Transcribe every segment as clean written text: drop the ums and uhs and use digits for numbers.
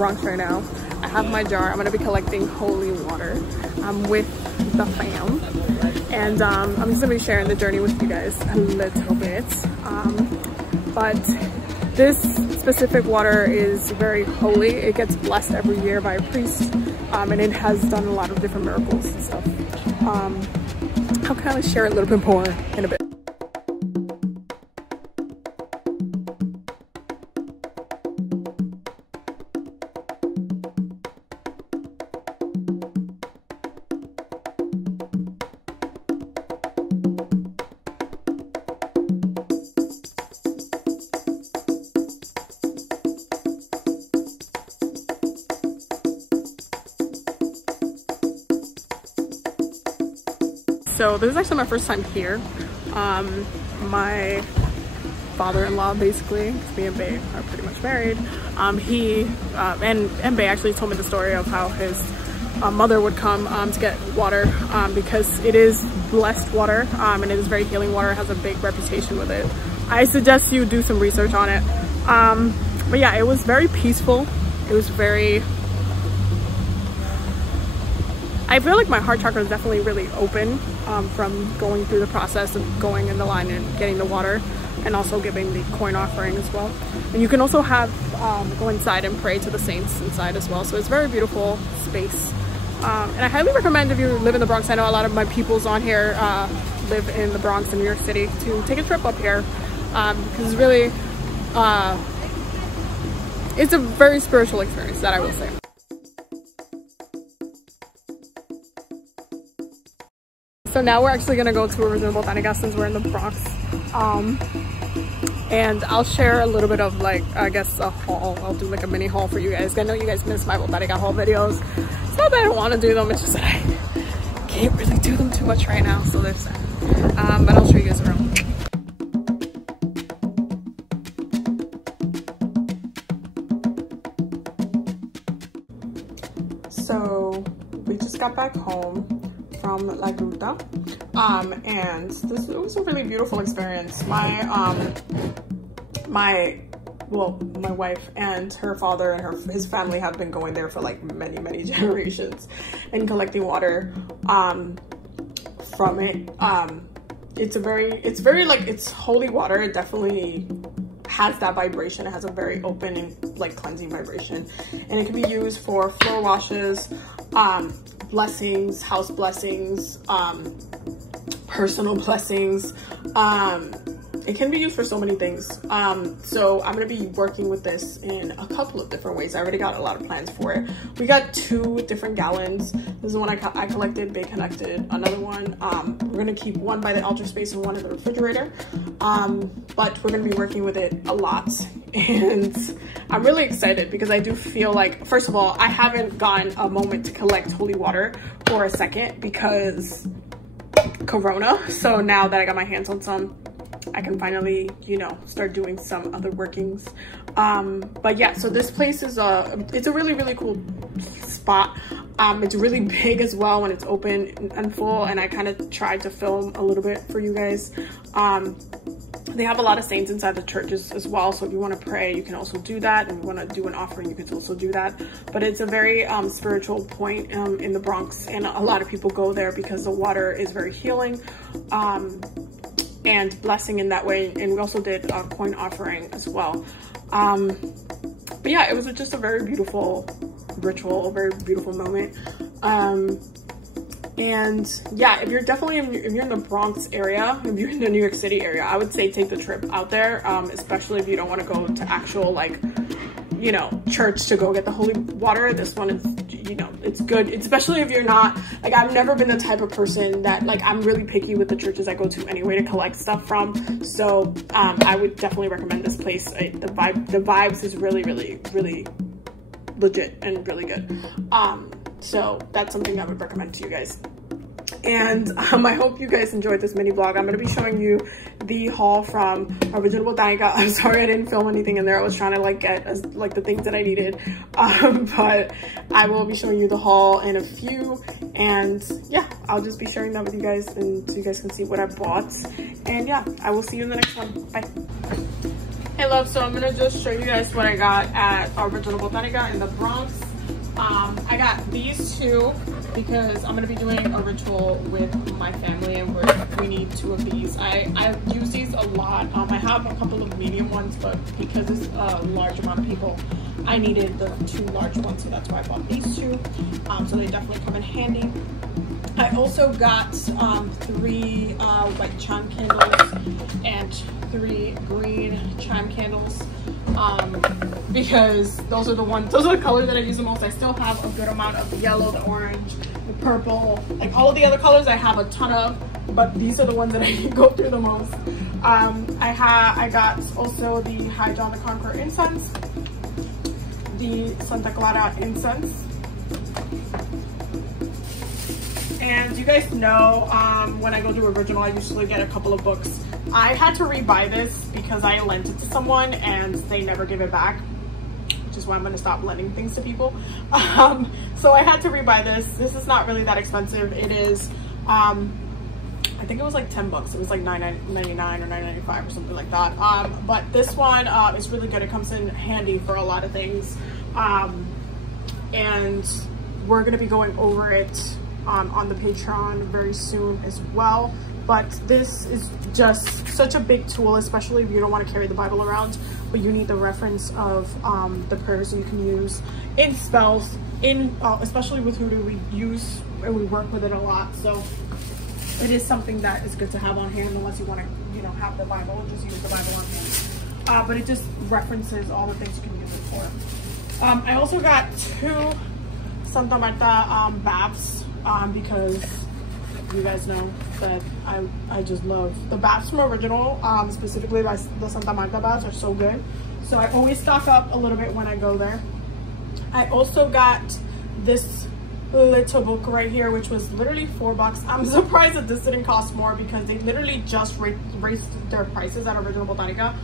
Bronx right now. I have my jar. I'm gonna be collecting holy water. I'm with the fam, and I'm just gonna be sharing the journey with you guys a little bit. But this specific water is very holy. It gets blessed every year by a priest, and it has done a lot of different miracles and stuff. I'll kind of share a little bit more in a bit. So this is actually my first time here. My father-in-law, basically, me and Bae are pretty much married. And Bae actually told me the story of how his mother would come to get water because it is blessed water and it is very healing water. It has a big reputation with it. I suggest you do some research on it. But yeah, it was very peaceful. It was very... I feel like my heart chakra is definitely really open from going through the process of going in the line and getting the water, and also giving the coin offering as well. And you can also have go inside and pray to the saints inside as well. So it's a very beautiful space. And I highly recommend, if you live in the Bronx, I know a lot of my peoples on here live in the Bronx in New York City, to take a trip up here because it's really it's a very spiritual experience, that I will say. So now we're actually gonna go to original Botanica since we're in the Bronx. And I'll share a little bit of, like, I guess a haul. I'll do like a mini haul for you guys. I know you guys miss my Botanica haul videos. It's not that I don't want to do them, it's just that I can't really do them too much right now. So there's that. But I'll show you guys around. So we just got back home from La Gruta, and it was a really beautiful experience. My wife and her father and his family have been going there for like many generations and collecting water from it. It's very like, it's holy water. It definitely has that vibration. It has a very open and like cleansing vibration, and it can be used for floor washes, blessings, house blessings, personal blessings. It can be used for so many things. So I'm gonna be working with this in a couple of different ways. I already got a lot of plans for it. We got 2 different gallons. This is the one I collected. Bae connected another one. We're gonna keep one by the altar space and one in the refrigerator. But we're gonna be working with it a lot, and I'm really excited because I do feel like, first of all, I haven't gotten a moment to collect holy water for a second because Corona. So now that I got my hands on some, I can finally, you know, start doing some other workings. But yeah, so this place is it's a really cool spot. It's really big as well when it's open and full, and I kind of tried to film a little bit for you guys. They have a lot of saints inside the churches as well, so if you want to pray, you can also do that, and if you want to do an offering, you can also do that. But it's a very spiritual point in the Bronx, and a lot of people go there because the water is very healing and blessing in that way. And we also did a coin offering as well. But yeah, it was just a very beautiful ritual, a very beautiful moment. And yeah, if you're in the Bronx area, if you're in the New York City area, I would say take the trip out there, especially if you don't want to go to actual, like, you know, church to go get the holy water. This one is, you know, it's good, especially if you're not, like, I've never been the type of person that, like, I'm really picky with the churches I go to anyway to collect stuff from. So I would definitely recommend this place. The vibes is really legit and really good. So that's something I would recommend to you guys. And I hope you guys enjoyed this mini vlog. I'm going to be showing you the haul from original Botanica. I'm sorry I didn't film anything in there. I was trying to like get the things that I needed. But I will be showing you the haul in a few. And yeah, I'll just be sharing that with you guys, and so you guys can see what I bought. And yeah, I will see you in the next one. Bye. Hello. love, so I'm gonna just show you guys what I got at Original Botanica in the Bronx. I got these two because I'm gonna be doing a ritual with my family and we need 2 of these. I use these a lot. I have a couple of medium ones, but because it's a large amount of people, I needed the 2 large ones, so that's why I bought these 2. So they definitely come in handy. I also got 3 white chime candles and 3 green chime candles. Because those are the colors that I use the most. I still have a good amount of the yellow, the orange, the purple, like all of the other colors I have a ton of, but these are the ones that I go through the most. I got also the High John the Conqueror incense, the Santa Clara incense, and you guys know when I go to Original, I usually get a couple of books. I had to rebuy this because I lent it to someone and they never give it back, which is why I'm going to stop lending things to people. So I had to rebuy this. This is not really that expensive. It is, I think it was like 10 bucks. It was like $9.99 or $9.95 or something like that. But this one is really good. It comes in handy for a lot of things. And we're going to be going over it on the Patreon very soon as well. But this is just such a big tool, especially if you don't want to carry the Bible around, but you need the reference of the prayers you can use in spells, especially with Hoodoo. We use and we work with it a lot, so it is something that is good to have on hand unless you want to, you know, have the Bible and just use the Bible on hand. But it just references all the things you can use it for. I also got 2 Santa Marta baths because you guys know that I just love the baths from Original, specifically the Santa Marta baths are so good. So I always stock up a little bit when I go there. I also got this little book right here, which was literally 4 bucks. I'm surprised that this didn't cost more because they literally just raised their prices at Original Botanica.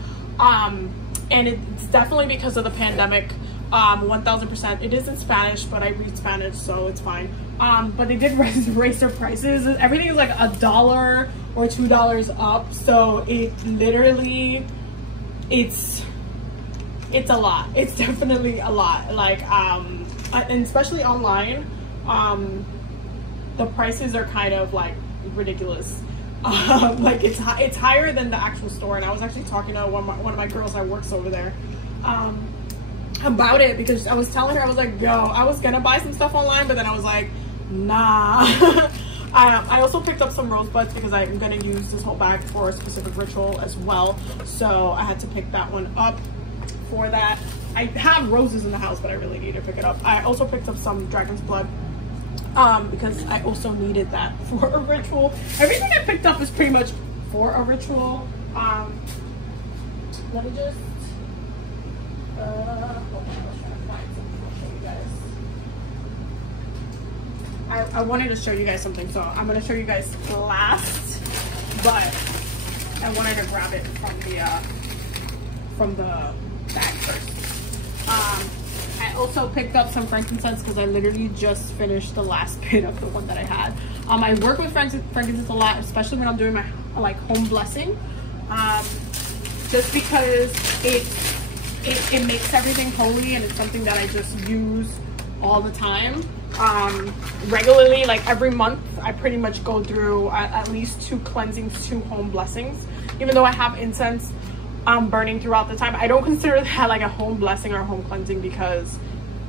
And it's definitely because of the pandemic. 1000%. It is in Spanish, but I read Spanish, so it's fine. But they did raise their prices. Everything is like $1 or $2 up, so it literally, it's a lot. It's definitely a lot. Like and especially online, the prices are kind of like ridiculous. Like it's higher than the actual store. And I was actually talking to one of my girls that works over there about it, because I was telling her, I was like, yo, I was gonna buy some stuff online, but then I was like, nah. I also picked up some rose buds because I'm gonna use this whole bag for a specific ritual as well, so I had to pick that one up for that. I have roses in the house, but I really need to pick it up. I also picked up some dragon's blood because I also needed that for a ritual. Everything I picked up is pretty much for a ritual. Let me just hold on, I was trying to find something to show you guys. I wanted to show you guys something, so I'm going to show you guys last, but I wanted to grab it from the bag first. I also picked up some frankincense because I literally just finished the last bit of the one that I had. I work with frankincense a lot, especially when I'm doing my like home blessing, just because it makes everything holy, and it's something that I just use all the time, regularly. Like every month I pretty much go through at least 2 cleansings, 2 home blessings, even though I have incense burning throughout the time. I don't consider that like a home blessing or a home cleansing, because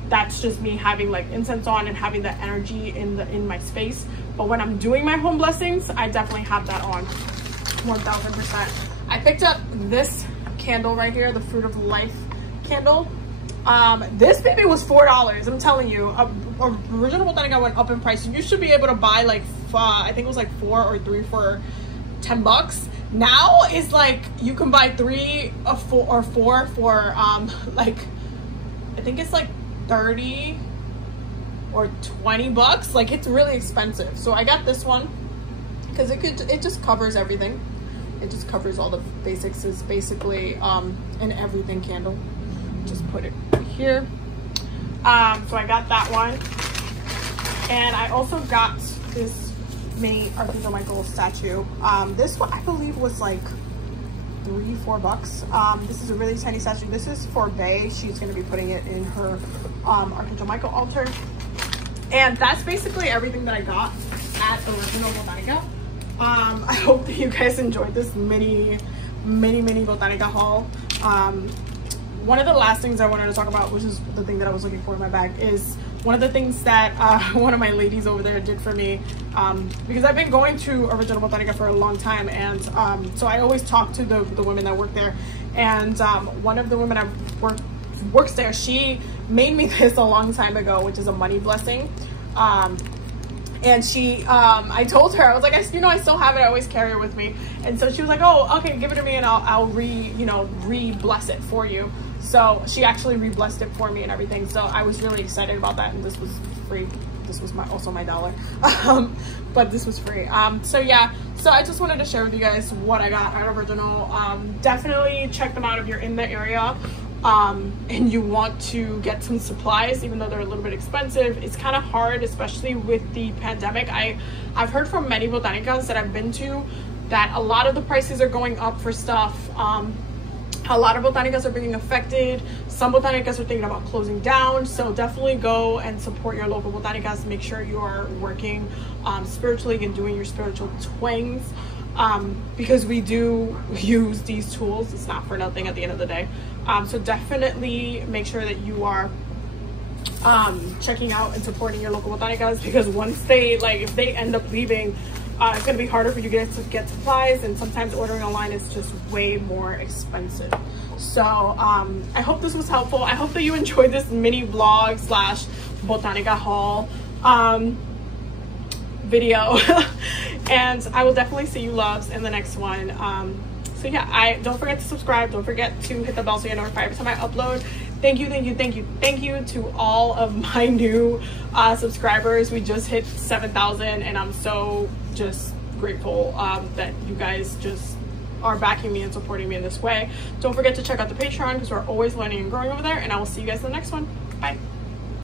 that's just me having like incense on and having the energy in my space. But when I'm doing my home blessings, I definitely have that on 1000%. I picked up this candle right here, the Fruit of Life candle. This baby was $4. I'm telling you, Original Botanica went up in price. You should be able to buy like I think it was like 4 or 3 for 10 bucks. Now it's like you can buy 3 or 4 for like I think it's like 30 or 20 bucks. Like it's really expensive. So I got this one because it just covers everything. It just covers all the basics. It's basically an everything candle. Just put it here. So I got that one, and I also got this Archangel Michael statue. This one I believe was like $3-4. This is a really tiny sachet. This is for Bae. She's going to be putting it in her Archangel Michael altar. And that's basically everything that I got at Original Botanica. I hope that you guys enjoyed this mini Botanica haul. One of the last things I wanted to talk about, which is the thing that I was looking for in my bag, is one of the things that one of my ladies over there did for me, because I've been going to Original Botanica for a long time, and so I always talk to the women that work there, and one of the women that works there, she made me this a long time ago, which is a money blessing. And she, I told her, I was like, I still have it. I always carry it with me. And so she was like, oh, okay, give it to me and I'll re-bless it for you. So she actually re-blessed it for me and everything. So I was really excited about that. And this was free. This was also my dollar. But this was free. So yeah, so I just wanted to share with you guys what I got at Original. Definitely check them out if you're in the area. And you want to get some supplies, even though they're a little bit expensive. It's kind of hard, especially with the pandemic. I've heard from many botanicas that I've been to that a lot of the prices are going up for stuff. A lot of botanicas are being affected. Some botanicas are thinking about closing down. So definitely go and support your local botanicas. Make sure you are working spiritually and doing your spiritual twangs. Because we do use these tools. It's not for nothing at the end of the day. So definitely make sure that you are checking out and supporting your local botanicas, because once they, if they end up leaving, it's going to be harder for you to get supplies, and sometimes ordering online is just way more expensive. So I hope this was helpful. I hope that you enjoyed this mini vlog slash Botanica haul video. And I will definitely see you loves in the next one. So yeah, don't forget to subscribe. Don't forget to hit the bell so you're notified every time I upload. Thank you to all of my new subscribers. We just hit 7,000, and I'm so just grateful that you guys just are backing me and supporting me in this way. Don't forget to check out the Patreon, because we're always learning and growing over there, and I will see you guys in the next one. Bye.